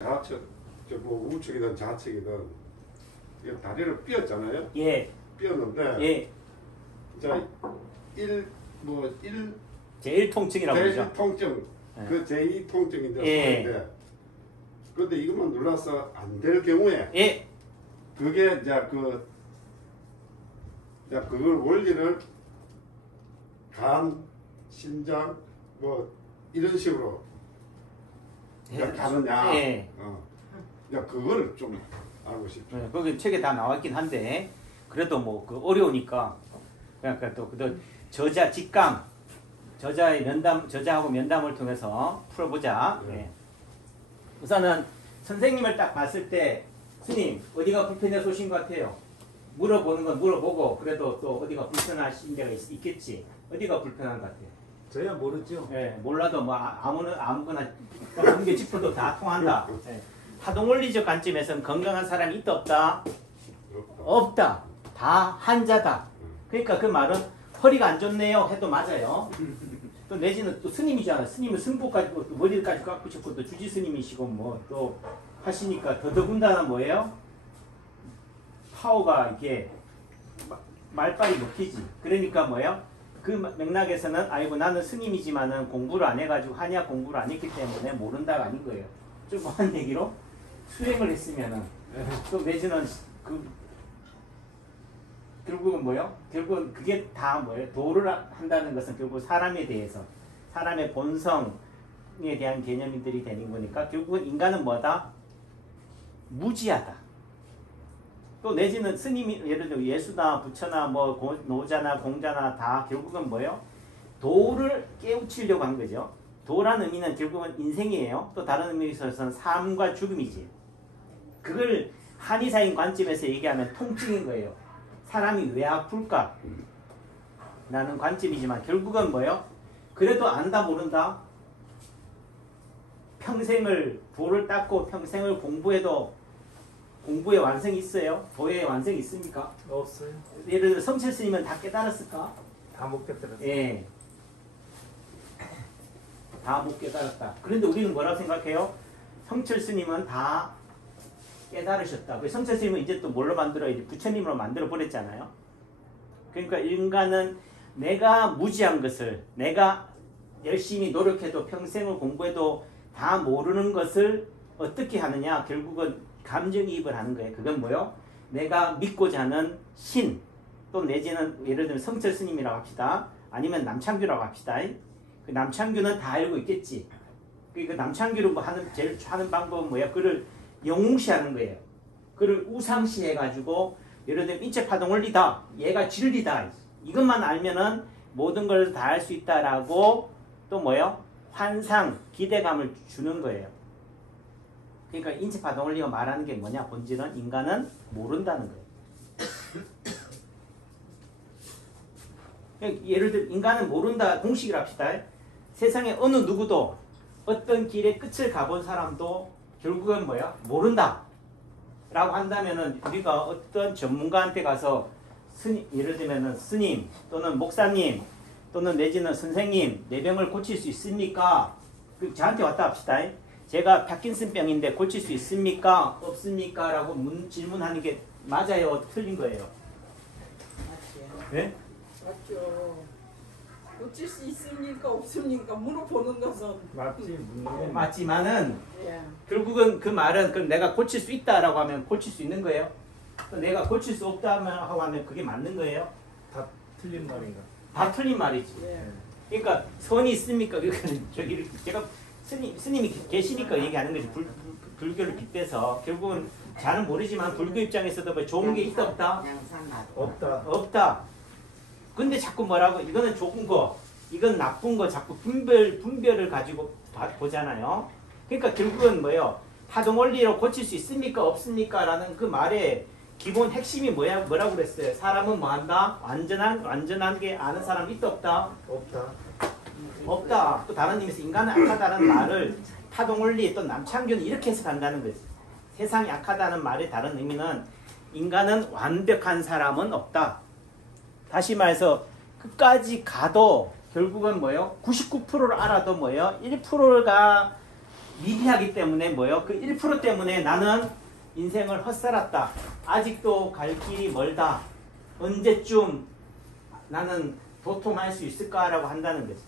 좌측, 뭐 우측이든 좌측이든 이거 다리를 삐었잖아요. 예. 삐었는데 예. 자, 제1 제1통증이라고 그러죠. 통증, 예. 그 제2 통증인데 예. 그런데 이것만 눌러서 안 될 경우에 예. 그게 이제 그걸 원리를 간, 심장 뭐 이런 식으로 예. 가느냐. 예. 이제 그거를 좀 알고 싶죠. 네, 거기 책에 다 나왔긴 한데 그래도 뭐 그 어려우니까 그러니까 또 저자 직강 저자의 저자하고 면담을 통해서 풀어보자. 네. 네. 우선은 선생님을 딱 봤을 때 스님 어디가 불편해서 오신 것 같아요. 물어보는 건 물어보고 그래도 또 어디가 불편하신 데가 있겠지. 어디가 불편한 것 같아요. 저야 모르죠. 예, 몰라도 뭐 아무거나 한 개 짚어도 다 통한다. 예. 파동원리적 관점에서는 건강한 사람이 있다 없다? 없다. 다 한자다. 그러니까 그 말은 허리가 안 좋네요 해도 맞아요. 또 내지는 또 스님이잖아. 스님은 승부까지 또 머리까지 깎으셨고 또 주지 스님이시고 뭐 또 하시니까 더더군다나 뭐예요? 파워가 이렇게 말빨이 먹히지. 그러니까 뭐예요? 그 맥락에서는 아이고 나는 스님이지만은 공부를 안 해가지고 한의학 공부를 안 했기 때문에 모른다가 아닌 거예요. 조그만 얘기로 수행을 했으면은 또 내지는 결국은 뭐요? 결국은 그게 다 뭐예요? 도를 한다는 것은 결국 사람에 대해서 사람의 본성에 대한 개념들이 되는 거니까 결국은 인간은 뭐다? 무지하다. 또 내지는 스님이 예를 들어 예수나 부처나 뭐 노자나 공자나 다 결국은 뭐예요? 도를 깨우치려고 한 거죠. 도라는 의미는 결국은 인생이에요. 또 다른 의미에 있어서는 삶과 죽음이지. 그걸 한의사인 관점에서 얘기하면 통증인 거예요. 사람이 왜 아플까? 라는 관점이지만 결국은 뭐예요? 그래도 안다 모른다? 평생을 도를 닦고 평생을 공부해도 공부의 완성이 있어요? 도의 완성이 있습니까? 없어요. 예를 들어 성철 스님은 다 깨달았을까? 다 못 깨달았어요. 예. 다 못 깨달았다. 그런데 우리는 뭐라고 생각해요? 성철 스님은 다 깨달으셨다. 그 성철 스님은 이제 또 뭘로 만들어? 이제 부처님으로 만들어 버렸잖아요. 그러니까 인간은 내가 무지한 것을 내가 열심히 노력해도 평생을 공부해도 다 모르는 것을 어떻게 하느냐? 결국은 감정이입을 하는 거예요. 그건 뭐요? 내가 믿고자 하는 신, 또 내지는 예를 들면 성철 스님이라고 합시다. 아니면 남창규라고 합시다. 그 남창규는 다 알고 있겠지. 그 남창규를 뭐 제일 하는 방법은 뭐야? 그를 영웅시하는 거예요. 그를 우상시해가지고 예를 들면 인체파동 원리다. 얘가 진리다. 이것만 알면은 모든 걸 다 알 수 있다라고 또 뭐요? 환상, 기대감을 주는 거예요. 그러니까 인체파동 원리가 말하는 게 뭐냐? 본질은 인간은 모른다는 거예요. 예를 들어 인간은 모른다 공식을 합시다. 세상에 어느 누구도 어떤 길의 끝을 가본 사람도 결국은 뭐야? 모른다 라고 한다면은 우리가 어떤 전문가한테 가서 예를 들면은 스님 또는 목사님 또는 내지는 선생님 내 병을 고칠 수 있습니까? 저한테 왔다 합시다. 제가 파킨슨병인데 고칠 수 있습니까? 없습니까? 라고 질문하는 게 맞아요? 틀린 거예요? 맞죠. 네? 맞죠. 고칠 수 있습니까? 없습니까? 물어보는 것은 맞지. 묻는 맞지만은 예. 결국은 그 말은 그럼 내가 고칠 수 있다라고 하면 고칠 수 있는 거예요? 또 내가 고칠 수 없다고 하면 그게 맞는 거예요? 다 틀린 말인가? 다 틀린 말이지. 예. 그러니까 선이 있습니까? 저기 제가 스님이 계시니까 얘기하는 거지. 불교를 빗대서 결국은 잘은 모르지만 불교 입장에서도 뭐 좋은 게 있다 없다? 없다. 없다. 근데 자꾸 뭐라고 이거는 좋은 거, 이건 나쁜 거 자꾸 분별을 가지고 보잖아요. 그러니까 결국은 뭐예요? 파동 원리로 고칠 수 있습니까? 없습니까? 라는 그 말의 기본 핵심이 뭐라고 그랬어요? 사람은 뭐 한다? 완전하게 아는 사람이 있다 없다? 없다. 없다. 또 다른 의미에서 인간은 악하다는 말을 파동 원리 또 남창규는 이렇게 해석한다는 거지. 세상이 악하다는 말의 다른 의미는 인간은 완벽한 사람은 없다. 다시 말해서 끝까지 가도 결국은 뭐예요? 99%를 알아도 뭐예요? 1%가 미비하기 때문에 뭐예요? 그 1% 때문에 나는 인생을 헛살았다. 아직도 갈 길이 멀다. 언제쯤 나는 도통할 수 있을까라고 한다는 거죠.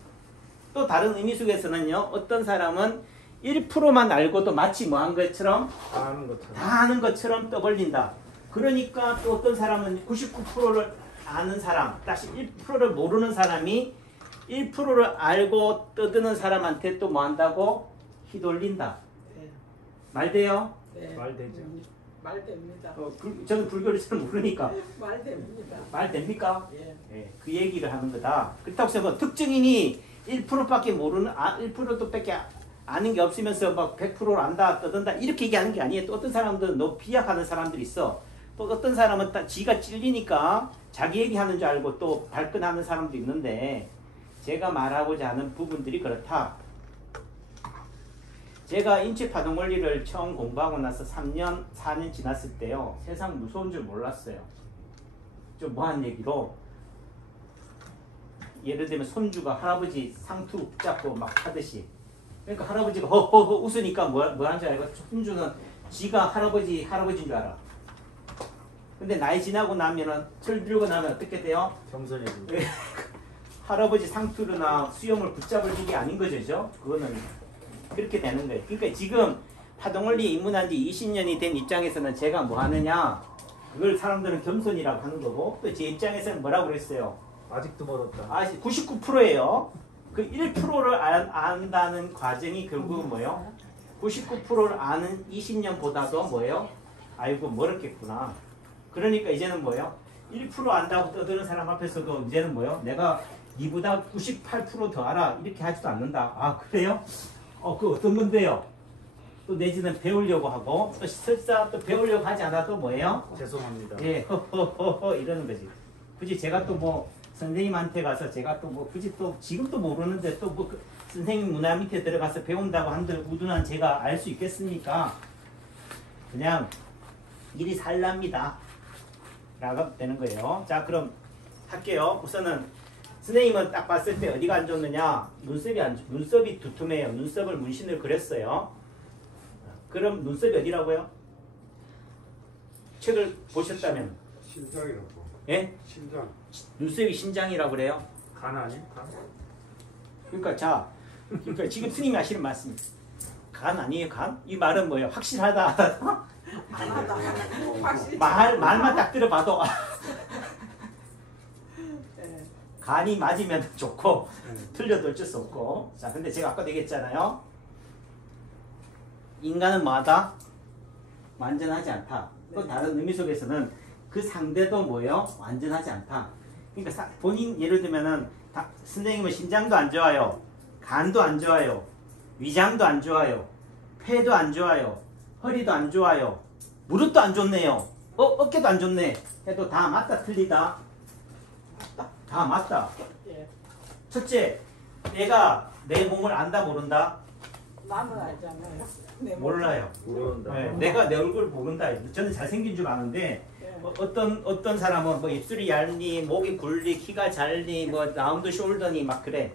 또 다른 의미 속에서는요. 어떤 사람은 1%만 알고도 마치 뭐 한 것처럼 다 아는 것처럼. 다 아는 것처럼 떠벌린다. 그러니까 또 어떤 사람은 99%를 아는 사람, 다시 1%를 모르는 사람이 1%를 알고 떠드는 사람한테 또 뭐 한다고? 휘둘린다. 네. 말 돼요? 네. 말 되죠. 말 됩니다. 저는 불교를 잘 모르니까. 말 됩니다. 말 됩니까? 예. 예, 그 얘기를 하는 거다. 그렇다고 해서 뭐 특정인이 1%밖에 모르는, 1%도 밖에 아는 게 없으면서 막 100%를 안다, 떠든다, 이렇게 얘기하는 게 아니에요. 또 어떤 사람들은 너무 비약하는 사람들이 있어. 또 어떤 사람은 지가 찔리니까 자기 얘기하는 줄 알고 또 발끈하는 사람도 있는데, 제가 말하고자 하는 부분들이 그렇다. 제가 인체파동 원리를 처음 공부하고 나서 3년, 4년 지났을 때요. 세상 무서운 줄 몰랐어요. 좀 뭐한 얘기로, 예를 들면 손주가 할아버지 상투 잡고 막 하듯이, 그러니까 할아버지가 허허허 웃으니까 뭐한 줄 알고 손주는 지가 할아버지인 줄 알아. 근데 나이 지나고 나면은 철 들고 나면 어떻게 돼요? 겸손해지고. 할아버지 상투르나 수염을 붙잡을 일이 아닌 거죠. 그거는 그렇게 되는 거예요. 그러니까 지금 파동원리 입문한 지 20년이 된 입장에서는 제가 뭐 하느냐, 그걸 사람들은 겸손이라고 하는 거고, 또 제 입장에서는 뭐라고 그랬어요? 아직도 멀었다. 99%예요. 그 1%를 안다는 과정이 결국은 뭐예요? 99%를 아는 20년보다도 뭐예요? 아이고 멀었겠구나. 그러니까 이제는 뭐예요? 1% 안다고 떠드는 사람 앞에서도 이제는 뭐예요? 내가 니보다 98% 더 알아. 이렇게 하지도 않는다. 아 그래요? 그 어떤 건데요? 또 내지는 배우려고 하고, 또 설사 또 배우려고 하지 않아도 뭐예요? 죄송합니다. 예, 허허허허 이러는 거지. 굳이 제가 또 뭐 선생님한테 가서 제가 또 뭐 굳이 또 지금도 모르는데 또 뭐 선생님 문화 밑에 들어가서 배운다고 한들 우둔한 제가 알 수 있겠습니까? 그냥 일이 살랍니다. 라고 되는 거예요. 자, 그럼 할게요. 우선은 선생님은 딱 봤을 때 어디가 안 좋느냐? 눈썹이 두툼해요. 눈썹을 문신을 그렸어요. 그럼 눈썹이 어디라고요? 책을 보셨다면? 심장이라고. 예? 심장. 눈썹이 신장이라고 그래요. 간 아니야? 간? 그러니까 지금 스님이 하시는 말씀, 간 아니에요, 간? 이 말은 뭐예요? 확실하다. 하나다. 확실히. 말만 딱 들어봐도 예. 간이 맞으면 좋고 틀려도 어쩔 수 없고. 자, 근데 제가 아까 얘기했잖아요. 인간은 뭐하다? 완전하지 않다. 또 다른 의미 속에서는 그 상대도 뭐예요? 완전하지 않다. 그러니까 본인 예를 들면은 선생님은 심장도 안 좋아요, 간도 안 좋아요, 위장도 안 좋아요, 폐도 안 좋아요, 허리도 안 좋아요, 무릎도 안 좋네요, 어깨도 안 좋네 해도 다 맞다 틀리다? 다 맞다. 예. 첫째, 내가 내 몸을 안다 모른다? 나는 알잖아요. 내 몸. 몰라요. 모른다. 네, 내가 내 얼굴 모른다. 저는 잘생긴 줄 아는데 예. 어떤 사람은 뭐 입술이 얇니, 목이 굵니, 키가 작니, 뭐 라운드 숄더니 막 그래.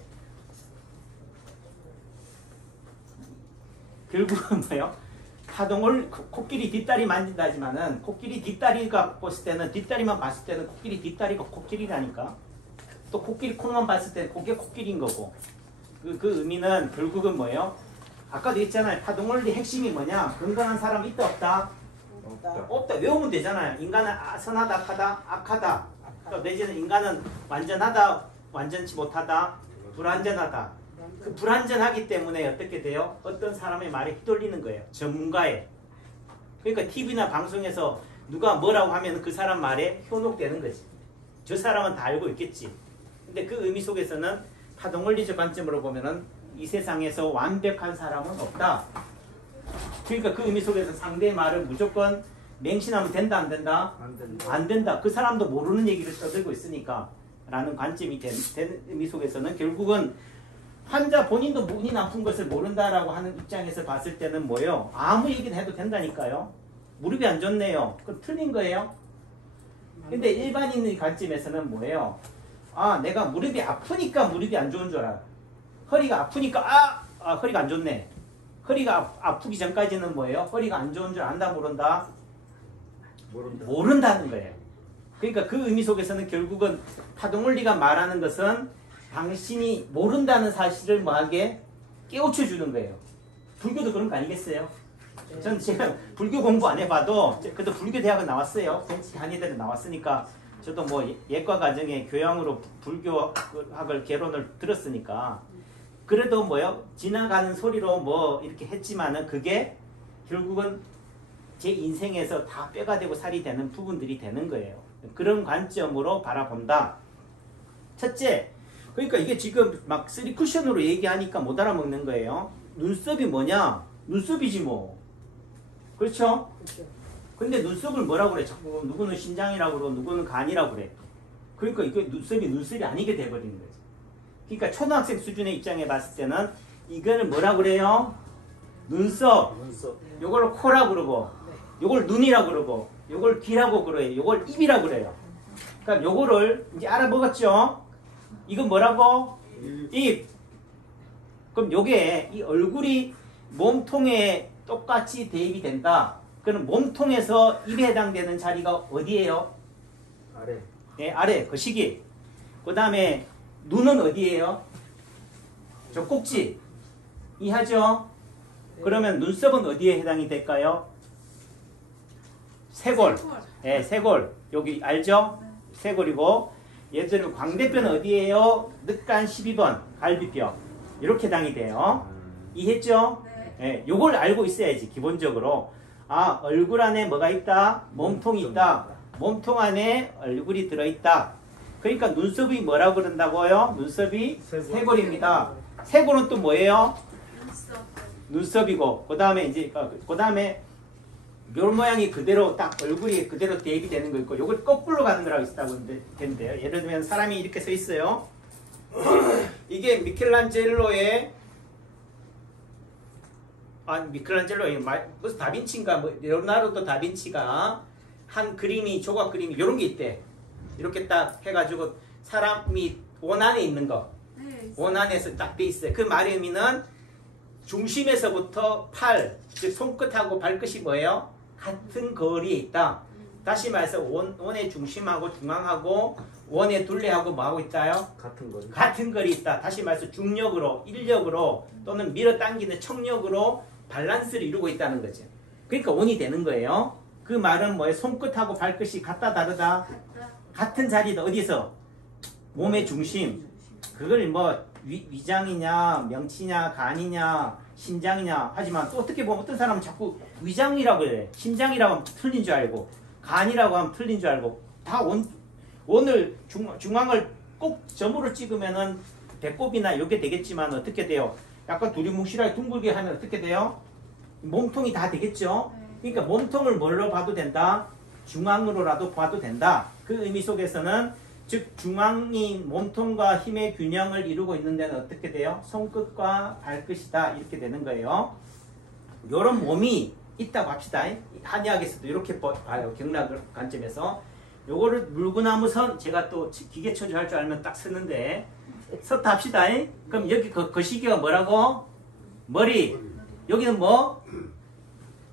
결국은 뭐요? 파동을 코끼리 뒷다리 만진다지만은 코끼리 뒷다리가 봤을 때는 뒷다리만 봤을 때는 코끼리 뒷다리가 코끼리라니까. 또 코끼리 코만 봤을 때는 그게 코끼리인 거고. 그 의미는 결국은 뭐예요? 아까도 했잖아요. 파동원리 핵심이 뭐냐? 건강한 사람 있다 없다? 없다. 없다. 외우면 되잖아요. 인간은 선하다, 악하다, 악하다. 또 내지는 인간은 완전하다, 완전치 못하다, 불완전하다. 그 불완전하기 때문에 어떻게 돼요? 어떤 사람의 말에 휘둘리는 거예요. 전문가의. 그러니까 TV나 방송에서 누가 뭐라고 하면 그 사람 말에 현혹되는 거지. 저 사람은 다 알고 있겠지. 근데 그 의미 속에서는 파동원리적 관점으로 보면은 이 세상에서 완벽한 사람은 없다. 그러니까 그 의미 속에서 상대의 말을 무조건 맹신하면 된다, 안 된다? 안 된다. 안 된다. 그 사람도 모르는 얘기를 떠들고 있으니까 라는 관점이 된 의미 속에서는 결국은 환자 본인도 운이 나쁜 것을 모른다라고 하는 입장에서 봤을 때는 뭐예요? 아무 얘기나 해도 된다니까요. 무릎이 안 좋네요. 그럼 틀린 거예요. 근데 일반인의 관점에서는 뭐예요? 아, 내가 무릎이 아프니까 무릎이 안 좋은 줄 알아. 허리가 아프니까 허리가 안 좋네. 허리가 아프기 전까지는 뭐예요? 허리가 안 좋은 줄 안다 모른다? 모른다. 모른다는 거예요. 그러니까 그 의미 속에서는 결국은 파동원리가 말하는 것은 당신이 모른다는 사실을 뭐하게 깨우쳐 주는 거예요. 불교도 그런 거 아니겠어요? 전 제가 불교 공부 안 해봐도 그래도 불교 대학은 나왔어요. 한의대는 나왔으니까 저도 뭐 예과 과정에 교양으로 불교학을 개론을 들었으니까 그래도 뭐요? 지나가는 소리로 뭐 이렇게 했지만은 그게 결국은 제 인생에서 다 뼈가 되고 살이 되는 부분들이 되는 거예요. 그런 관점으로 바라본다. 첫째, 그러니까 이게 지금 막 3쿠션으로 얘기하니까 못 알아먹는 거예요. 눈썹이 뭐냐? 눈썹이지 뭐. 그렇죠? 그렇죠. 근데 눈썹을 뭐라고 그래? 자꾸 누구는 신장이라고 그러고 누구는 간이라고 그래. 그러니까 이게 눈썹이 아니게 돼버리는 거지. 그러니까 초등학생 수준의 입장에 봤을 때는 이거는 뭐라고 그래요? 눈썹. 눈썹. 요걸 코라고 그러고 요걸 눈이라고 그러고 요걸 귀라고 그래요. 요걸 입이라고 그래요. 그러니까 요거를 이제 알아먹었죠? 이건 뭐라고? 입. 그럼 요게 이 얼굴이 몸통에 똑같이 대입이 된다. 그럼 몸통에서 입에 해당되는 자리가 어디예요? 아래. 예, 아래 거시기. 그 다음에 눈은 어디예요? 저 꼭지. 이해하죠? 그러면 눈썹은 어디에 해당이 될까요? 쇄골. 예, 쇄골. 여기 알죠? 쇄골이고 예를 들면 광대뼈는 어디예요? 늑간 12번 갈비뼈. 이렇게 해당이 돼요. 이해했죠? 예, 요걸 알고 있어야지 기본적으로. 아, 얼굴 안에 뭐가 있다? 몸통이 있다. 몸통 안에 얼굴이 들어있다. 그러니까 눈썹이 뭐라고 그런다고요? 눈썹이 쇄골입니다. 쇄골은 또 뭐예요? 눈썹이고 그 다음에 이제 그 다음에 묘 모양이 그대로 딱 얼굴이 그대로 대입이 되는 거 있고 요걸 거꾸로 가는 거라고 있다고 했는데요. 예를 들면 사람이 이렇게 서 있어요. 이게 미켈란젤로의 무슨 다빈치인가 뭐 레오나르도 다빈치가 한 그림이 조각 그림이 이런 게 있대. 이렇게 딱 해가지고 사람이 원 안에 있는 거. 원 안에서 딱 돼 있어요. 그 말의 의미는 중심에서부터 팔, 즉 손끝하고 발끝이 뭐예요? 같은 거리에 있다. 다시 말해서 원의 중심하고 중앙하고 원의 둘레하고 뭐하고 있다요? 같은 거리. 같은 거리 있다. 다시 말해서 중력으로, 인력으로 또는 밀어당기는 척력으로 밸런스를 이루고 있다는 거죠. 그러니까 원이 되는 거예요. 그 말은 뭐예요? 손끝하고 발끝이 같다 다르다? 같은 자리다. 어디서? 몸의 중심. 그걸 뭐 위장이냐 명치냐 간이냐 심장이냐 하지만 또 어떻게 보면 어떤 사람은 자꾸 위장이라고 그래. 심장이라고 하면 틀린 줄 알고 간이라고 하면 틀린 줄 알고 다 원을 중앙을 꼭 점으로 찍으면은 배꼽이나 이렇게 되겠지만 어떻게 돼요? 약간 두리뭉실하게 둥글게 하면 어떻게 돼요? 몸통이 다 되겠죠? 그러니까 몸통을 뭘로 봐도 된다? 중앙으로라도 봐도 된다. 그 의미 속에서는 즉 중앙이 몸통과 힘의 균형을 이루고 있는 데는 어떻게 돼요? 손끝과 발끝이다. 이렇게 되는 거예요. 이런 몸이 있다고 합시다. 한의학에서도 이렇게 봐요. 경락 관점에서. 요거를 물구나무선 제가 또 기계처리 할 줄 알면 딱 쓰는데 섰다 합시다. 그럼 여기 거시기가 뭐라고? 머리. 여기는 뭐?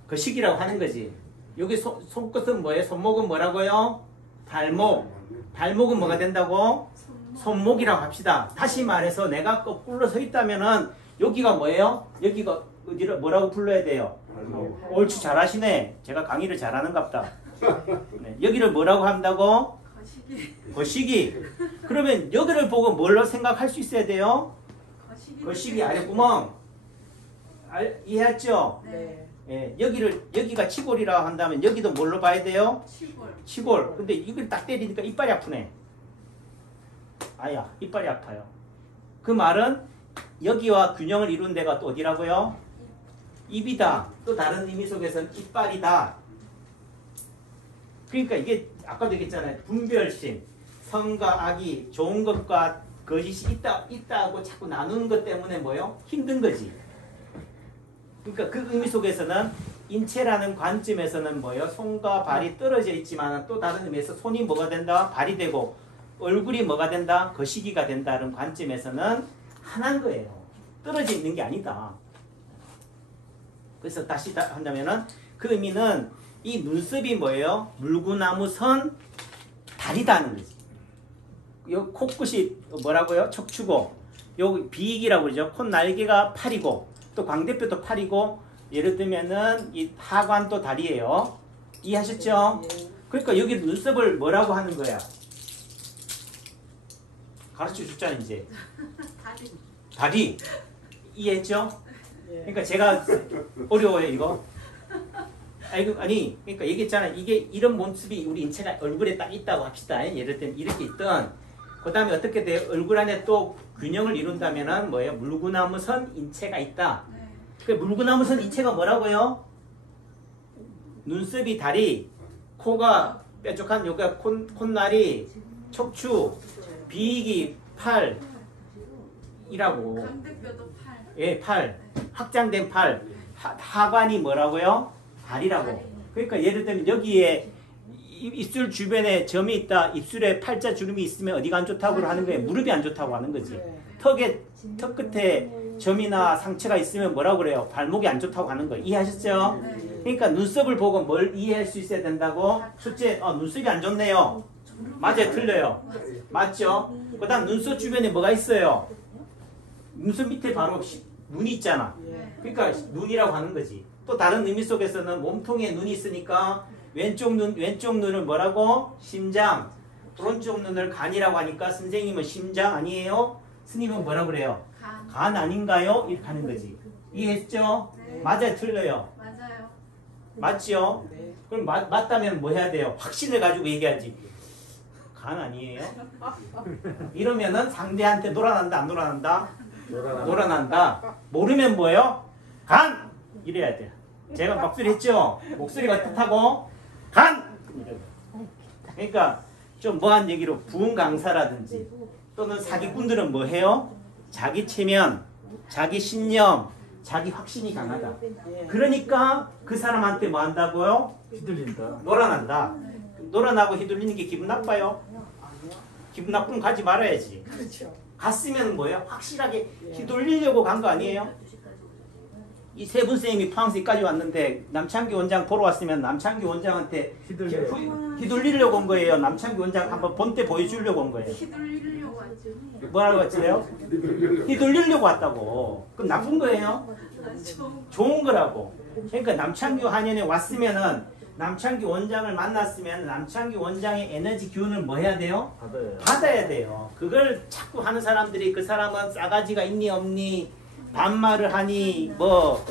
거시기라고 하는 거지. 여기 손끝은 뭐예요? 손목은 뭐라고요? 발목. 발목은 뭐가 된다고? 손목이라고 합시다. 다시 말해서 내가 거꾸로 서 있다면은 여기가 뭐예요? 여기가 어디를 뭐라고 불러야 돼요? 옳지 잘하시네. 제가 강의를 잘하는갑다. 네, 여기를 뭐라고 한다고? 거시기. 그러면 여기를 보고 뭘로 생각할 수 있어야 돼요? 거시기 아래 구멍. 이해했죠? 네. 예, 여기가 치골이라고 한다면 여기도 뭘로 봐야 돼요? 치골. 근데 이걸 딱 때리니까 이빨이 아프네. 아야, 이빨이 아파요. 그 말은 여기와 균형을 이룬 데가 또 어디라고요? 입이다. 또 다른 의미 속에서는 이빨이다. 그러니까 이게 아까도 얘기했잖아요. 분별심. 선과 악이 좋은 것과 거짓이 있다고 자꾸 나누는 것 때문에 뭐요? 힘든 거지. 그러니까 그 의미 속에서는 인체라는 관점에서는 뭐예요? 손과 발이 떨어져 있지만 또 다른 의미에서 손이 뭐가 된다? 발이 되고 얼굴이 뭐가 된다? 거시기가 된다는 관점에서는 하나인 거예요. 떨어져 있는 게 아니다. 그래서 다시 한다면은 그 의미는 이 눈썹이 뭐예요? 물구나무 선 다리다는 거지. 요 코끝이 뭐라고요? 척추고 요 비익이라고 그러죠. 콧날개가 팔이고 또 광대뼈도 팔이고 예를 들면은 이 하관도 다리예요. 이해하셨죠? 그러니까 여기 눈썹을 뭐라고 하는 거야? 가르쳐 줬잖아 이제. 다리. 이해했죠? 그러니까 제가 어려워요 이거. 아니 그러니까 얘기했잖아. 이게 이런 모습이 우리 인체가 얼굴에 딱 있다고 합시다. 예를 들면 이렇게 있던 그 다음에 어떻게 돼요? 얼굴 안에 또 균형을 이룬다면은 뭐예요? 물구나무선 인체가 있다. 그 물구나무선 인체가 뭐라고요? 눈썹이 다리, 코가 뾰족한 여기가 콧날이, 척추, 비익이 팔이라고. 광대뼈도 팔. 예, 팔. 확장된 팔. 하관이 뭐라고요? 다리라고. 그러니까 예를 들면 여기에 입술 주변에 점이 있다. 입술에 팔자 주름이 있으면 어디가 안 좋다고 하는 거예요? 무릎이 안 좋다고 하는 거지. 턱 끝에 점이나 상처가 있으면 뭐라고 그래요? 발목이 안 좋다고 하는 거예요. 이해하셨죠? 그러니까 눈썹을 보고 뭘 이해할 수 있어야 된다고? 첫째, 눈썹이 안 좋네요. 맞아요? 틀려요? 맞죠? 그 다음 눈썹 주변에 뭐가 있어요? 눈썹 밑에 바로 눈이 있잖아. 그러니까 눈이라고 하는 거지. 또 다른 의미 속에서는 몸통에 눈이 있으니까 왼쪽 눈을 뭐라고? 심장. 오른쪽 눈을 간이라고 하니까 선생님은 심장 아니에요? 스님은 뭐라고 그래요? 간 아닌가요? 이렇게 하는 거지. 이해했죠? 네. 맞아요? 틀려요? 맞아요. 맞죠? 네. 그럼 맞다면 뭐 해야 돼요? 확신을 가지고 얘기하지. 간 아니에요? 이러면은 상대한테 놀아난다 안 놀아난다? 놀아난다. 모르면 뭐예요? 간! 이래야 돼요. 제가 목소리 했죠? 목소리가 뜻하고 간! 그러니까 좀 뭐한 얘기로 부흥 강사라든지 또는 사기꾼들은 뭐 해요? 자기 체면, 자기 신념, 자기 확신이 강하다. 그러니까 그 사람한테 뭐 한다고요? 휘둘린다. 놀아난다. 놀아나고 휘둘리는 게 기분 나빠요? 기분 나쁘면 가지 말아야지. 그렇죠. 갔으면 뭐예요? 확실하게 휘둘리려고 간 거 아니에요? 이 세 분 선생님이 포항시까지 왔는데 남창기 원장 보러 왔으면 남창기 원장한테 휘둘리려고 온 거예요. 남창기 원장 한번 본때 보여주려고 온 거예요. 휘둘리려고 하죠. 뭐라고 했어요? 휘둘리려고 왔다고. 그럼 나쁜 거예요? 좋은 거라고. 그러니까 남창기 한연에 왔으면은 남창기 원장을 만났으면 남창기 원장의 에너지 기운을 뭐 해야 돼요? 받아야 돼요. 그걸 자꾸 하는 사람들이 그 사람은 싸가지가 있니 없니 반말을 하니 뭐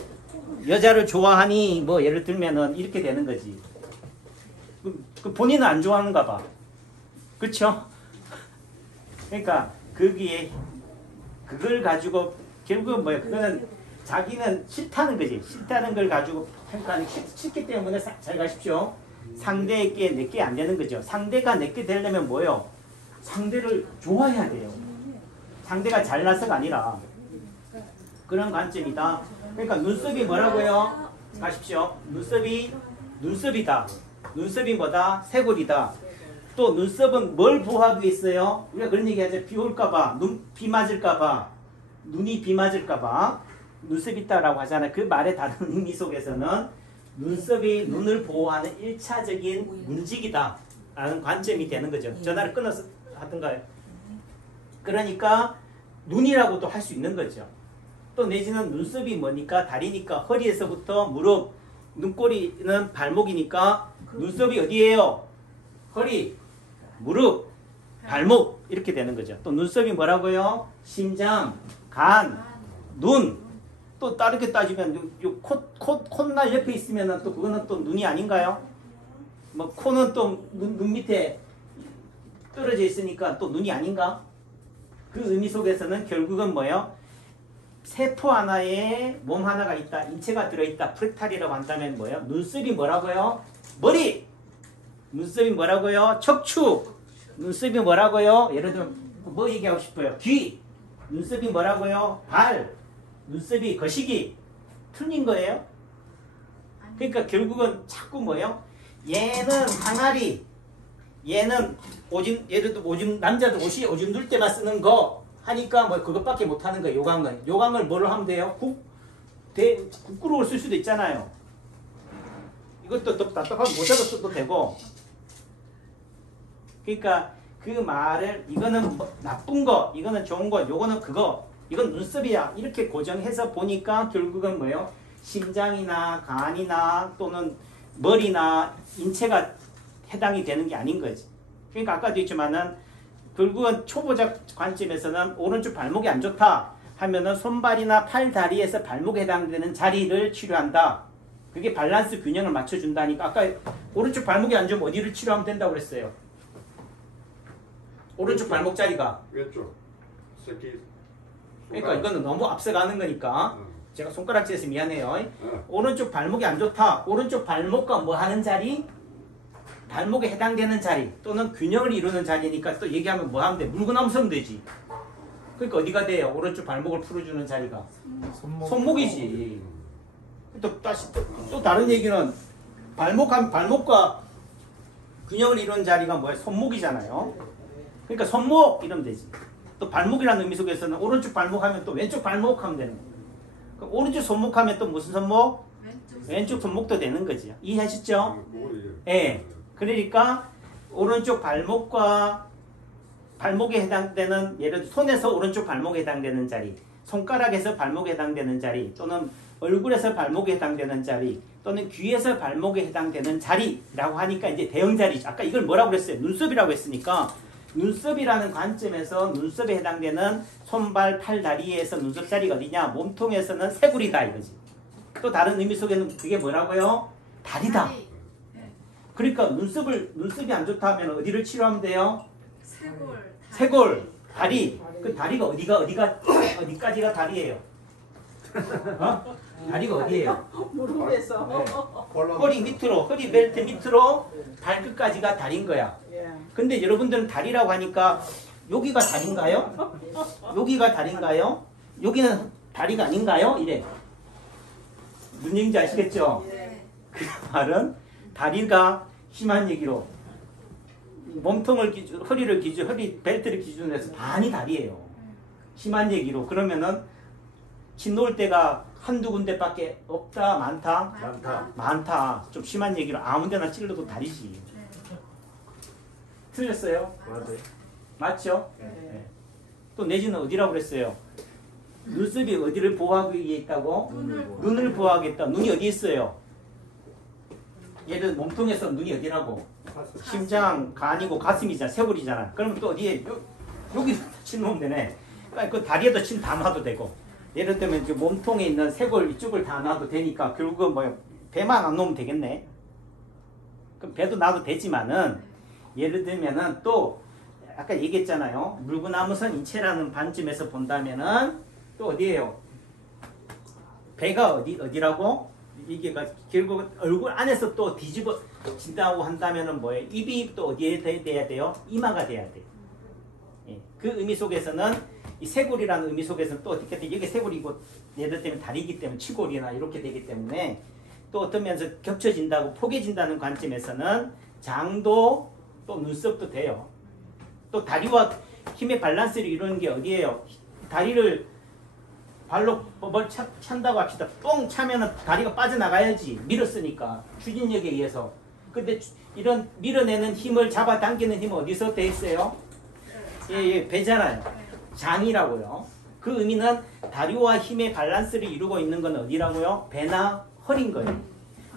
여자를 좋아하니 뭐 예를 들면은 이렇게 되는 거지. 그 본인은 안 좋아하는가 봐. 그렇죠? 그러니까 거기에 그걸 가지고 결국은 뭐야? 그거는 자기는 싫다는 거지. 싫다는 걸 가지고 평가하는 싫기 때문에 잘 가십시오. 상대에게 내게 안 되는 거죠. 상대가 내게 되려면 뭐예요? 상대를 좋아해야 돼요. 상대가 잘나서가 아니라 그런 관점이다. 그러니까 눈썹이 뭐라고요? 가십시오. 눈썹이다. 눈썹이 뭐다? 쇄골이다. 또 눈썹은 뭘 보호하기 위해 있어요? 우리가 그런 얘기 하죠. 비 올까봐, 비 맞을까봐, 눈이 비 맞을까봐 눈썹이 있다라고 하잖아요. 그 말의 다른 의미 속에서는 눈썹이 눈을 보호하는 1차적인 문직이다 라는 관점이 되는 거죠. 전화를 끊어서 하던가요. 그러니까 눈이라고도 할 수 있는 거죠. 또 내지는 눈썹이 뭐니까 다리니까 허리에서부터 무릎, 눈꼬리는 발목이니까 눈썹이 어디예요? 허리, 무릎, 발목 이렇게 되는 거죠. 또 눈썹이 뭐라고요? 심장, 간, 눈. 또 다르게 따지면 콧날 옆에 있으면 또 그거는 또 눈이 아닌가요? 뭐 코는 또 눈 밑에 떨어져 있으니까 또 눈이 아닌가? 그 의미 속에서는 결국은 뭐예요? 세포 하나에 몸 하나가 있다. 인체가 들어있다. 프랙탈이라고 한다면 뭐예요? 눈썹이 뭐라고요? 머리! 눈썹이 뭐라고요? 척추! 눈썹이 뭐라고요? 예를 들면 뭐 얘기하고 싶어요? 귀! 눈썹이 뭐라고요? 발! 눈썹이 거시기! 틀린 거예요? 그러니까 결국은 자꾸 뭐예요? 얘는 항아리! 얘는 오줌, 예를 들어 오줌, 남자들 옷이 오줌 눌 때만 쓰는 거 하니까 뭐 그것밖에 못 하는 거예요. 요강을. 요강을 뭐로 하면 돼요? 부끄러울 수도 있잖아요. 이것도 또 답답하면 모자로 써도 되고. 그러니까 그 말을 이거는 뭐 나쁜 거, 이거는 좋은 거, 요거는 그거, 이건 눈썹이야. 이렇게 고정해서 보니까 결국은 뭐예요? 심장이나 간이나 또는 머리나 인체가 해당이 되는 게 아닌 거지. 그러니까 아까도 있지만은 결국은 초보자 관점에서는 오른쪽 발목이 안 좋다 하면은 손발이나 팔, 다리에서 발목에 해당되는 자리를 치료한다. 그게 밸런스 균형을 맞춰준다니까. 아까 오른쪽 발목이 안 좋으면 어디를 치료하면 된다고 그랬어요? 오른쪽 발목 자리가. 왼쪽. 새끼. 그러니까 이거는 너무 앞서가는 거니까 제가 손가락질해서 미안해요. 어. 오른쪽 발목이 안 좋다. 오른쪽 발목과 뭐 하는 자리? 발목에 해당되는 자리 또는 균형을 이루는 자리니까 또 얘기하면 뭐 하면 돼? 물구나무 서면 되지. 그러니까 어디가 돼요? 오른쪽 발목을 풀어주는 자리가 손목이지. 또 다시 또 다른 얘기는 발목과 균형을 이루는 자리가 뭐야? 손목이잖아요. 그러니까 손목 이러면 되지. 또 발목이라는 의미 속에서는 오른쪽 발목 하면 또 왼쪽 발목 하면 되는 거야. 그럼 오른쪽 손목 하면 또 무슨 손목? 왼쪽 손목도 되는 거지. 이해하셨죠? 예. 그러니까 오른쪽 발목과 발목에 해당되는 예를 들어 손에서 오른쪽 발목에 해당되는 자리, 손가락에서 발목에 해당되는 자리, 또는 얼굴에서 발목에 해당되는 자리, 또는 귀에서 발목에 해당되는 자리라고 하니까 이제 대형 자리죠. 아까 이걸 뭐라고 그랬어요? 눈썹이라고 했으니까 눈썹이라는 관점에서 눈썹에 해당되는 손발, 팔, 다리에서 눈썹 자리가 어디냐? 몸통에서는 쇄골이다 이거지. 또 다른 의미 속에는 그게 뭐라고요? 다리다. 그러니까 눈썹이 안 좋다 하면 어디를 치료하면 돼요? 쇄골, 다리. 그 다리가 어디까지가 다리예요? 어? 다리가 어디예요? 무릎에서. 허리 밑으로, 허리 벨트 밑으로 발끝까지가 다리인 거야. 예. 근데 여러분들은 다리라고 하니까 여기가 다리인가요? 여기가 다리인가요? 여기는 다리가 아닌가요? 이래. 무슨 얘기인지 아시겠죠? 그 말은 다리가 심한 얘기로 몸통을 허리를 허리 벨트를 기준으로 해서 반이 다리예요. 심한 얘기로. 그러면은 침 놓을 때가 한두 군데밖에 없다, 많다? 많다. 좀 심한 얘기로 아무 데나 찔러도 다리지. 틀렸어요? 맞아요. 맞죠? 네. 또 내지는 어디라고 그랬어요? 눈썹이 어디를 보호하기 위해 있다고? 눈을 보호하겠다. 눈이 어디 있어요? 얘는 몸통에서 눈이 어디라고? 심장, 간이고 가슴이잖아. 쇄골이잖아. 그러면 또 어디에? 여기 침 놓으면 되네. 그 다리에도 침 다 놔도 되고. 예를 들면 이제 몸통에 있는 쇄골 이쪽을 다 놔도 되니까 결국은 뭐 배만 안 놓으면 되겠네. 그럼 배도 놔도 되지만은 예를 들면은 또 아까 얘기했잖아요. 물구나무선 인체라는 관점에서 본다면은 또 어디예요? 배가 어디라고? 이게 결국 얼굴 안에서 또 뒤집어진다고 한다면은 뭐예요? 입이 또 어디에 돼야 돼요? 이마가 돼야 돼. 예. 그 의미 속에서는 이 쇄골이라는 의미 속에서는 또 어떻게 돼? 여기 쇄골이고 예를 들면 다리이기 때문에 치골이나 이렇게 되기 때문에 또 어떤 면에서 겹쳐진다고 포개진다는 관점에서는 장도 또 눈썹도 돼요. 또 다리와 힘의 밸런스를 이루는 게 어디예요? 다리를 발로 뭘 찬다고 합시다. 뻥 차면은 다리가 빠져나가야지. 밀었으니까. 추진력에 의해서. 근데 이런 밀어내는 힘을 잡아당기는 힘은 어디서 돼 있어요? 예, 배잖아요. 장이라고요. 그 의미는 다리와 힘의 밸런스를 이루고 있는 건 어디라고요? 배나 허리인 거예요.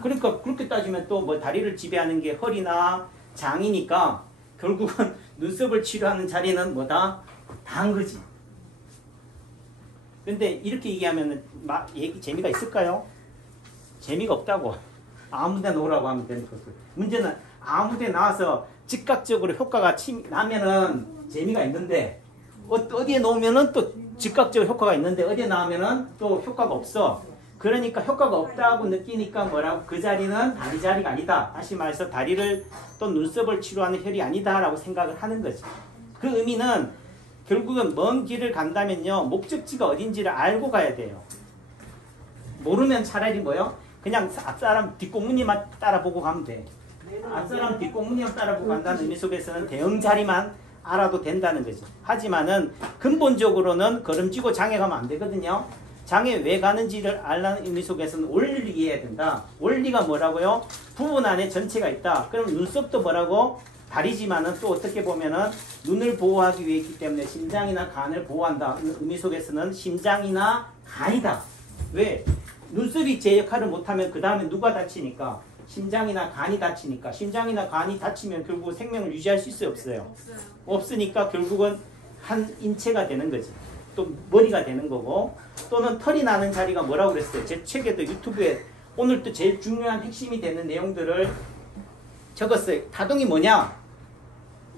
그러니까 그렇게 따지면 또 뭐 다리를 지배하는 게 허리나 장이니까 결국은 눈썹을 치료하는 자리는 뭐다? 다한 거지. 근데 이렇게 얘기하면 재미가 있을까요? 재미가 없다고. 아무 데 놓으라고 하면 되는 거고. 문제는 아무 데 나와서 즉각적으로 효과가 나면은 재미가 있는데 어디에 놓으면은 또 즉각적으로 효과가 있는데 어디에 나오면은 또 효과가 없어. 그러니까 효과가 없다고 느끼니까 뭐라고? 그 자리는 다리 자리가 아니다. 다시 말해서 다리를 또 눈썹을 치료하는 혈이 아니다라고 생각을 하는 거지. 그 의미는 결국은 먼 길을 간다면요. 목적지가 어딘지를 알고 가야 돼요. 모르면 차라리 뭐요? 그냥 앞사람 뒷공무니만 따라보고 가면 돼. 앞사람 뒷공무니만 따라보고 간다는 의미 속에서는 대형 자리만 알아도 된다는 거죠. 하지만은 근본적으로는 걸음지고 장애 가면 안 되거든요. 장에 왜 가는지를 알라는 의미 속에서는 원리를 이해해야 된다. 원리가 뭐라고요? 부분 안에 전체가 있다. 그럼 눈썹도 뭐라고? 다리지만은 또 어떻게 보면은 눈을 보호하기 위해 있기 때문에 심장이나 간을 보호한다. 의미 속에서는 심장이나 간이다. 왜? 눈썹이 제 역할을 못하면 그 다음에 누가 다치니까? 심장이나 간이 다치니까. 심장이나 간이 다치면 결국 생명을 유지할 수 있어요? 없어요? 없어요. 없으니까 결국은 한 인체가 되는 거지. 또 머리가 되는 거고, 또는 털이 나는 자리가 뭐라고 그랬어요? 제 책에도 유튜브에 오늘 또 제일 중요한 핵심이 되는 내용들을 적었어요. 타동이 뭐냐?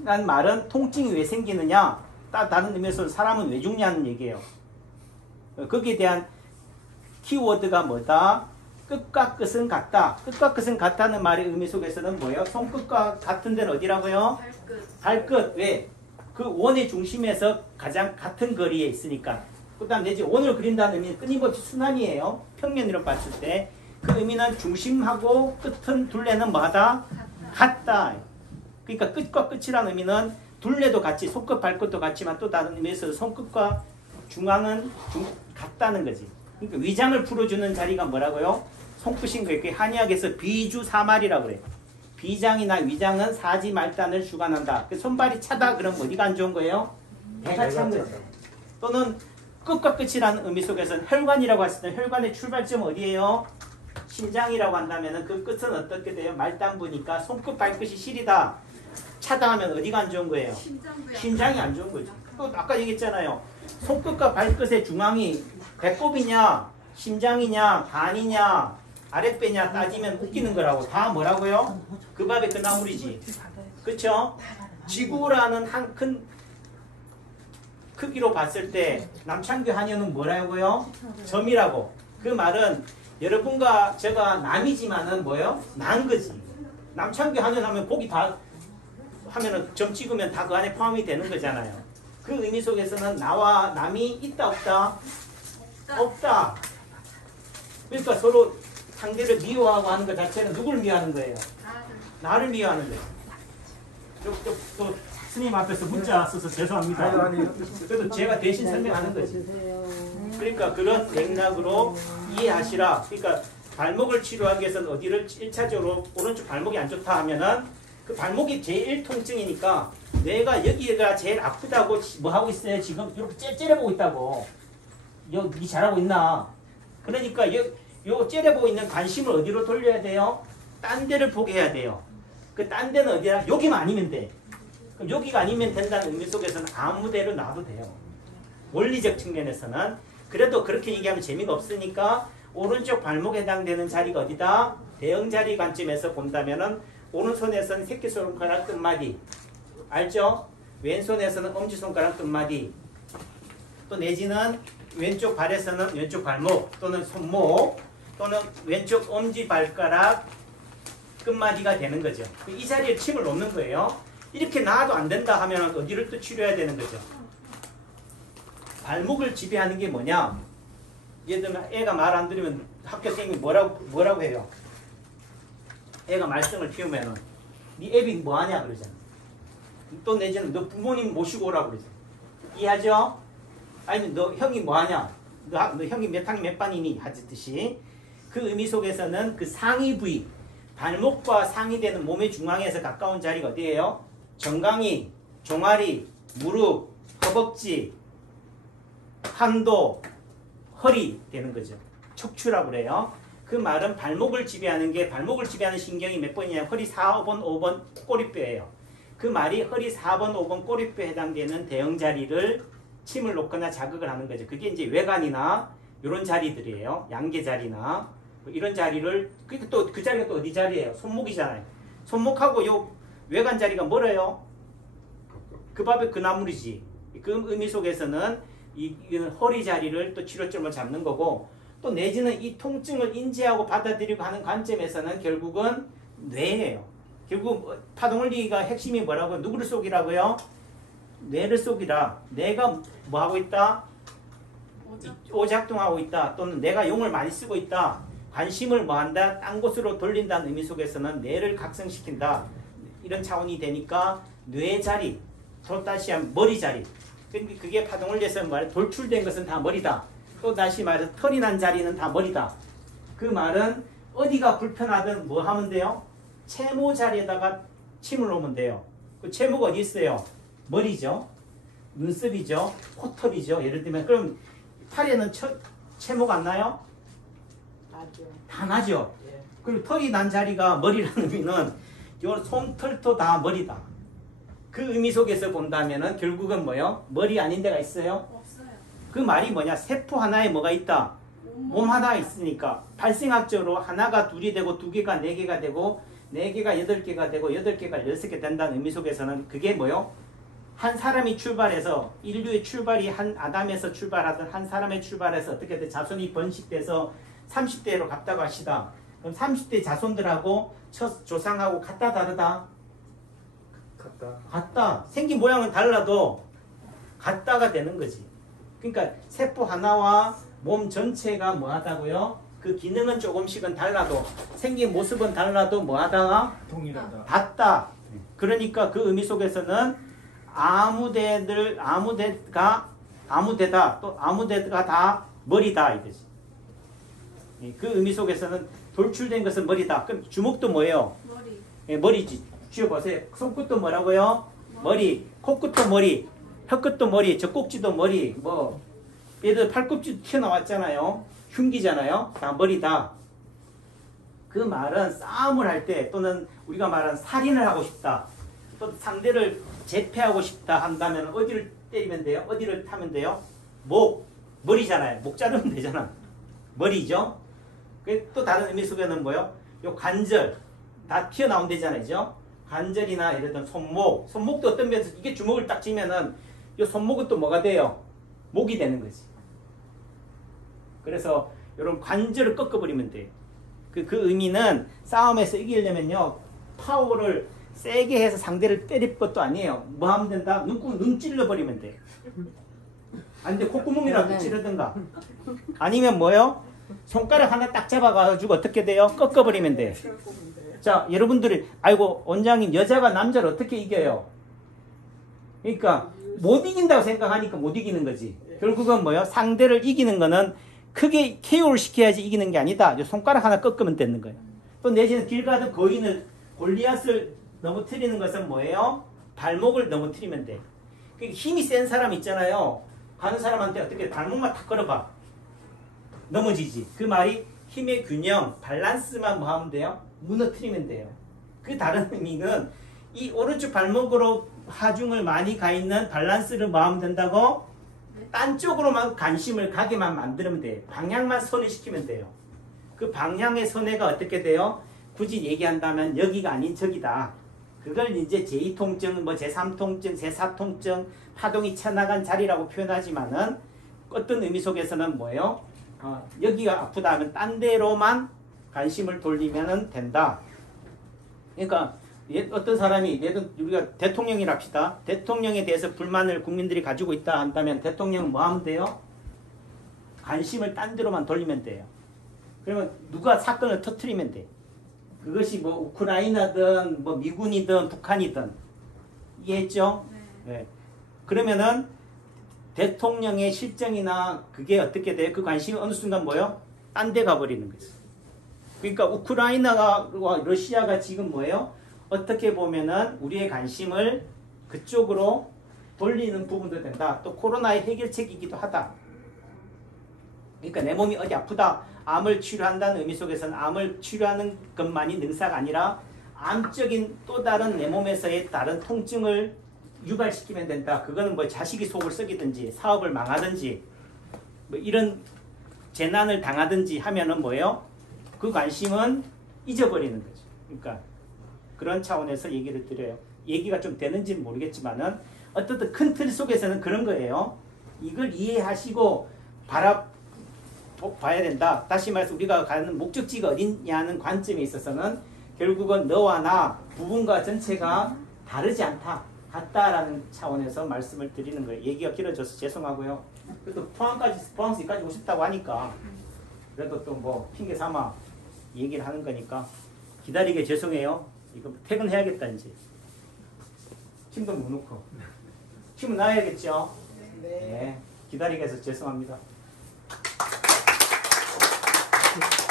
란 말은 통증이 왜 생기느냐? 다른 의미에서 사람은 왜 죽냐는 얘기예요. 거기에 대한 키워드가 뭐다? 끝과 끝은 같다. 끝과 끝은 같다는 말의 의미 속에서는 뭐예요? 손끝과 같은 데는 어디라고요? 발끝. 발끝. 왜? 그 원의 중심에서 가장 같은 거리에 있으니까. 그 다음 내지 원을 그린다는 의미는 끊임없이 순환이에요. 평면으로 봤을 때. 그 의미는 중심하고 끝은 둘레는 뭐하다? 같다. 그러니까 끝과 끝이라는 의미는 둘레도 같이, 손끝 발끝도 같지만 또 다른 의미에서 손끝과 중앙은 같다는 거지. 그러니까 위장을 풀어주는 자리가 뭐라고요? 손끝인 거예요. 그게 한의학에서 비주사말이라고 그래요. 비장이나 위장은 사지 말단을 주관한다. 손발이 차다 그러면 어디가 안 좋은 거예요? 배가 찬 거죠. 또는 끝과 끝이라는 의미 속에서는 혈관이라고 했을 때 혈관의 출발점은 어디예요? 심장이라고 한다면 그 끝은 어떻게 돼요? 말단부니까 손끝 발끝이 시리다. 차다 하면 어디가 안 좋은 거예요? 심장이 안 좋은 거죠. 또 아까 얘기했잖아요. 손끝과 발끝의 중앙이 배꼽이냐, 심장이냐, 간이냐, 아랫배냐 따지면 웃기는 거라고. 다 뭐라고요? 그 밥에 그 나물이지. 그쵸? 지구라는 한 큰 크기로 봤을 때 남창규 한의원은 뭐라고요? 점이라고. 그 말은 여러분과 제가 남이지만은 뭐예요? 난 거지. 남창규 한의원 하면 고기 다 하면은 점 찍으면 다 그 안에 포함이 되는 거잖아요. 그 의미 속에서는 나와 남이 있다 없다? 없다. 그러니까 서로 상대를 미워하고 하는 것 자체는 누굴 미워하는 거예요? 나를 미워하는 거예요. 또 스님 앞에서 문자 써서 죄송합니다. 그래도 제가 대신 설명하는 거지. 그러니까 그런 맥락으로 이해하시라. 그러니까 발목을 치료하기 위해서는 어디를 1차적으로 오른쪽 발목이 안 좋다 하면은 그 발목이 제일 통증이니까 내가 여기가 제일 아프다고 뭐 하고 있어요? 지금 이렇게 째려보고 있다고. 니 잘하고 있나? 그러니까 요 째려보고 있는 관심을 어디로 돌려야 돼요? 딴 데를 보게 해야 돼요. 그 딴 데는 어디야? 여기만 아니면 돼. 그럼 여기가 아니면 된다는 의미 속에서는 아무 데로 놔도 돼요. 원리적 측면에서는. 그래도 그렇게 얘기하면 재미가 없으니까 오른쪽 발목에 해당되는 자리가 어디다? 대형자리 관점에서 본다면은 오른손에서는 새끼손가락 끝마디. 알죠? 왼손에서는 엄지손가락 끝마디. 또 내지는 왼쪽 발에서는 왼쪽 발목 또는 손목 또는 왼쪽 엄지발가락 끝마디가 되는 거죠. 이 자리에 침을 놓는 거예요. 이렇게 놔도 안 된다 하면 어디를 또 치료해야 되는 거죠. 발목을 지배하는 게 뭐냐? 예를 들면 애가 말 안 들으면 학교 선생님이 뭐라고 해요? 애가 말썽을 피우면은 네 애비 뭐하냐 그러잖아. 또 내지는 너 부모님 모시고 오라고 그러잖아. 이해하죠? 아니면 너 형이 뭐하냐? 너 형이 몇 학년 몇 반이니? 하듯이 그 의미 속에서는 그 상위 부위 발목과 상이되는 몸의 중앙에서 가까운 자리가 어디예요? 정강이, 종아리, 무릎, 허벅지, 한도, 허리 되는 거죠. 척추라고 그래요. 그 말은 발목을 지배하는 게 발목을 지배하는 신경이 몇 번이냐? 허리 4번, 5번 꼬리뼈예요. 그 말이 허리 4번, 5번 꼬리뼈에 해당되는 대형 자리를 침을 놓거나 자극을 하는 거죠. 그게 이제 외관이나 이런 자리들이에요. 양계 자리나 뭐 이런 자리를 또 그 자리가 또 어디 자리예요? 손목이잖아요. 손목하고 요 외관 자리가 멀어요. 그 밥에 그 나물이지. 그 의미 속에서는 이 허리 자리를 또 치료점을 잡는 거고 또 내지는 이 통증을 인지하고 받아들이고 하는 관점에서는 결국은 뇌예요. 결국 파동원리가 핵심이 뭐라고요? 누구를 속이라고요? 뇌를 속이라. 내가 뭐 하고 있다? 오작동하고 있다. 또는 내가 용을 많이 쓰고 있다. 관심을 뭐 한다? 딴 곳으로 돌린다는 의미 속에서는 뇌를 각성시킨다. 이런 차원이 되니까 뇌 자리, 또 다시 한 머리 자리. 그게 파동원리에서 말해 돌출된 것은 다 머리다. 또 다시 말해서 털이 난 자리는 다 머리다. 그 말은 어디가 불편하든 뭐 하면 돼요? 채모 자리에다가 침을 놓으면 돼요. 그 채모가 어디 있어요? 머리죠. 눈썹이죠. 코털이죠. 예를 들면 그럼 팔에는 채모가 안 나요? 아주. 다 나죠. 예. 그리고 털이 난 자리가 머리라는 의미는 요 손털도 다 머리다. 그 의미 속에서 본다면은 결국은 뭐요? 머리 아닌 데가 있어요? 없어요. 그 말이 뭐냐? 세포 하나에 뭐가 있다? 몸 하나 있으니까 발생학적으로 하나가 둘이 되고 두 개가 네 개가 되고 네 개가 여덟 개가 되고 여덟 개가 여섯 개 된다는 의미 속에서는 그게 뭐요? 한 사람이 출발해서 인류의 출발이 한 아담에서 출발하던 한 사람의 출발해서 어떻게든 자손이 번식돼서 30대로 갔다고 하시다. 그럼 30대 자손들하고 첫 조상하고 같다 다르다? 갔다. 같다. 생긴 모양은 달라도 같다가 되는 거지. 그러니까 세포 하나와 몸 전체가 뭐하다고요? 그 기능은 조금씩은 달라도 생긴 모습은 달라도 뭐하다가 통일하다. 같다. 그러니까 그 의미 속에서는 아무데다 또 아무데가 다 머리다 이거지. 그 의미 속에서는 돌출된 것은 머리다. 그럼 주먹도 뭐예요? 머리. 머리지. 쥐어보세요. 손끝도 뭐라고요? 머리. 코끝도 머리. 혀끝도 머리. 젖꼭지도 머리. 뭐 얘들 팔꿈치도 튀어나왔잖아요. 흉기잖아요. 다 머리다. 그 말은 싸움을 할 때 또는 우리가 말하는 살인을 하고 싶다. 또 상대를 제패하고 싶다 한다면 어디를 때리면 돼요? 어디를 타면 돼요? 목. 머리잖아요. 목 자르면 되잖아. 머리죠. 또 다른 의미 속에는 뭐요? 요 관절. 다 튀어나온 데잖아요. 관절이나 예를 들면 손목. 손목도 어떤 면에서 이게 주먹을 딱 쥐면은 요 손목은 또 뭐가 돼요? 목이 되는 거지. 그래서 이런 관절을 꺾어버리면 돼요. 그 의미는 싸움에서 이기려면요. 파워를 세게 해서 상대를 때릴 것도 아니에요. 뭐 하면 된다? 눈 찔러버리면 돼. 안 돼. 콧구멍이라도 찌르든가. 아니면 뭐요? 손가락 하나 딱 잡아가지고 어떻게 돼요? 꺾어버리면 돼. 자, 여러분들이 아이고 원장님 여자가 남자를 어떻게 이겨요? 그러니까 못 이긴다고 생각하니까 못 이기는 거지. 결국은 뭐요? 상대를 이기는 거는 크게 KO를 시켜야지 이기는 게 아니다. 손가락 하나 꺾으면 되는 거예요. 또 내지는 길 가던 거인을 골리앗을 넘어뜨리는 것은 뭐예요? 발목을 넘어뜨리면 돼. 그러니까 힘이 센 사람 있잖아요. 가는 사람한테 어떻게 발목만 탁 걸어봐. 넘어지지. 그 말이 힘의 균형, 밸런스만 뭐 하면 돼요? 무너뜨리면 돼요. 그 다른 의미는 이 오른쪽 발목으로 하중을 많이 가 있는 밸런스를 뭐 하면 된다고? 딴 쪽으로만 관심을 가게만 만들면 돼요. 방향만 선회시키면 돼요. 그 방향의 선회가 어떻게 돼요? 굳이 얘기한다면 여기가 아닌 저기다. 그걸 이제 제2통증, 뭐 제3통증, 제4통증, 파동이 쳐나간 자리라고 표현하지만은 어떤 의미 속에서는 뭐예요? 여기가 아프다 하면 딴 데로만 관심을 돌리면 된다. 그러니까 어떤 사람이 우리가 대통령이라 합시다. 대통령에 대해서 불만을 국민들이 가지고 있다 한다면 대통령은 뭐 하면 돼요? 관심을 딴 데로만 돌리면 돼요. 그러면 누가 사건을 터뜨리면 돼. 그것이 뭐 우크라이나든 뭐 미군이든 북한이든 이해했죠? 네. 그러면은 대통령의 실정이나 그게 어떻게 돼요? 그 관심이 어느 순간 뭐예요? 딴 데 가버리는 거지. 그러니까 우크라이나와 러시아가 지금 뭐예요? 어떻게 보면은 우리의 관심을 그쪽으로 돌리는 부분도 된다. 또 코로나의 해결책이기도 하다. 그러니까 내 몸이 어디 아프다. 암을 치료한다는 의미 속에서는 암을 치료하는 것만이 능사가 아니라 암적인 또 다른 내 몸에서의 다른 통증을 유발시키면 된다. 그거는 뭐 자식이 속을 썩이든지 사업을 망하든지 뭐 이런 재난을 당하든지 하면은 뭐예요? 그 관심은 잊어버리는 거죠. 그러니까 그런 차원에서 얘기를 드려요. 얘기가 좀 되는지는 모르겠지만은 어떻든 큰 틀 속에서는 그런 거예요. 이걸 이해하시고 봐야 된다. 다시 말해서 우리가 가는 목적지가 어디냐는 관점에 있어서는 결국은 너와 나 부분과 전체가 다르지 않다. 같다라는 차원에서 말씀을 드리는 거예요. 얘기가 길어져서 죄송하고요. 그래도 포항까지 오고 싶다고 하니까 그래도 또 뭐 핑계 삼아 얘기를 하는 거니까 기다리게 죄송해요. 이거 퇴근해야겠다 이제. 침도 못 놓고. 침은 놔야겠죠? 네. 네. 기다리게 해서 죄송합니다. 박수.